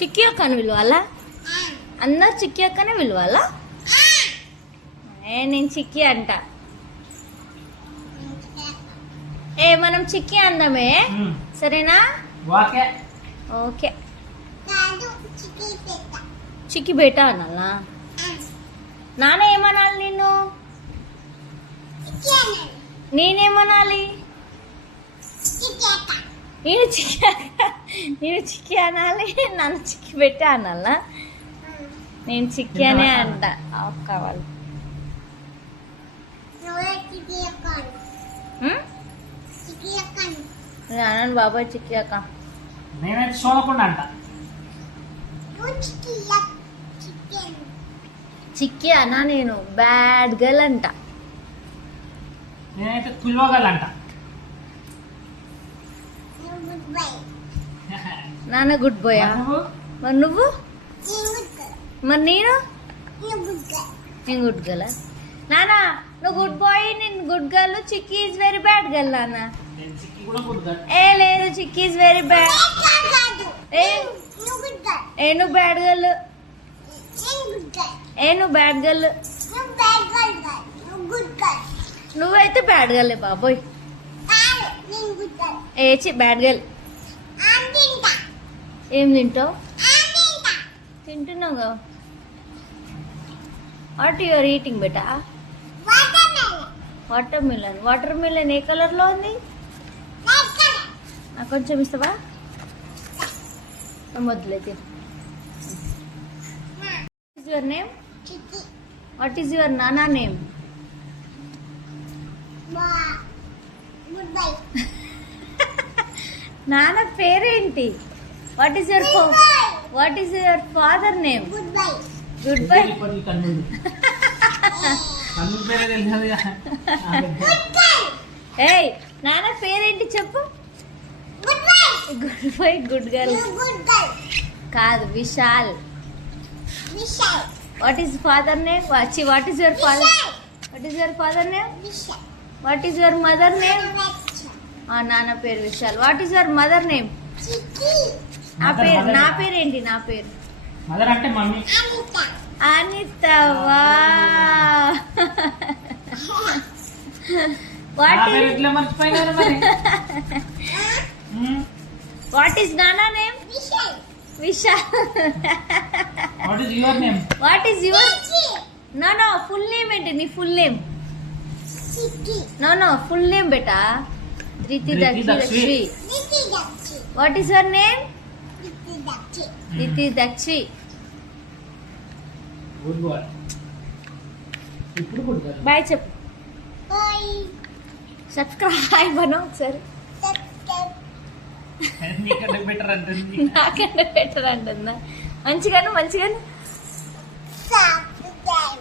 చిక్కి అక్కని పిలవాలా? అందరు చిక్కి అక్కనే పిలవాలా? నేను చిక్కి అంట. మనం చిక్కి అందామే, సరేనా? ఓకే. చిక్కి బేటా అనాలా? నాన్న ఏమనాలి నిన్ను? నేనేమనాలి? నేను చిక్కి అనాలి, నన్ను చిక్కి పెట్టా అనాలా? నేను చిక్కి అనే అంట. కావాలి అన్నాను బాబాయ్. చిక్కి అక్క నేనైతే సోమకుండా అంట. చిక్కి అన్నా నేను బ్యాడ్ గర్ల్ అంట. నేనైతే కుల్వగల్ అంట. నాన్న గుడ్ బాయ్. మరి నువ్వు? మరి నేను గుడ్ గర్ల్. నాన్న నువ్వు గుడ్ బాయ్, నేను good girl. Chikki is very bad girl నాన్న. ఏ లేదు, చిక్కి ఈజ్ వెరీ బ్యాడ్. నువ్వు బ్యాడ్ గర్ల్. నువ్వు బ్యాడ్ గర్ల్. నువ్వైతే బ్యాడ్ గర్లే బాబోయ్. Bad girl. ఏం తింటావు? తింటున్నావు. వాట్ యువర్ ఈటింగ్ బేటా? Watermelon. వాటర్ మిలన్ ఏ కలర్ లో ఉంది? నాకు కొంచెం ఇస్తావా? వద్దులైతే. Your name? What is your నానా నేమ్? నాన్న పేరేంటి? What is your father name? Good bye. ఏయ్ నాన్న పేరేంటి చెప్పు? Good bye. గుడ్ గర్ల్ కాదు, Vishal. What is father name? What is your father? What is your father name? What is your mother name? నాన్న పేరు Vishal. What is your mother name? నా పేరేంటి? నా పేరు మదర్ అంటే మమ్మీ. అనిత. వాట్ ఈస్ నానా name? Vishal. What is your? నో full name ఏంటి? నీ ఫుల్ నేమ్? నో ఫుల్ నేమ్ బేటా. Dhriti Dakshi. What is your name? Dhriti Dakshi. Bye చెప్పు. సబ్స్క్రైబ్ అను ఒకసారి. నాకంటే బెటర్ అంటుందా? మంచిగాను. సబ్స్క్రైబ్.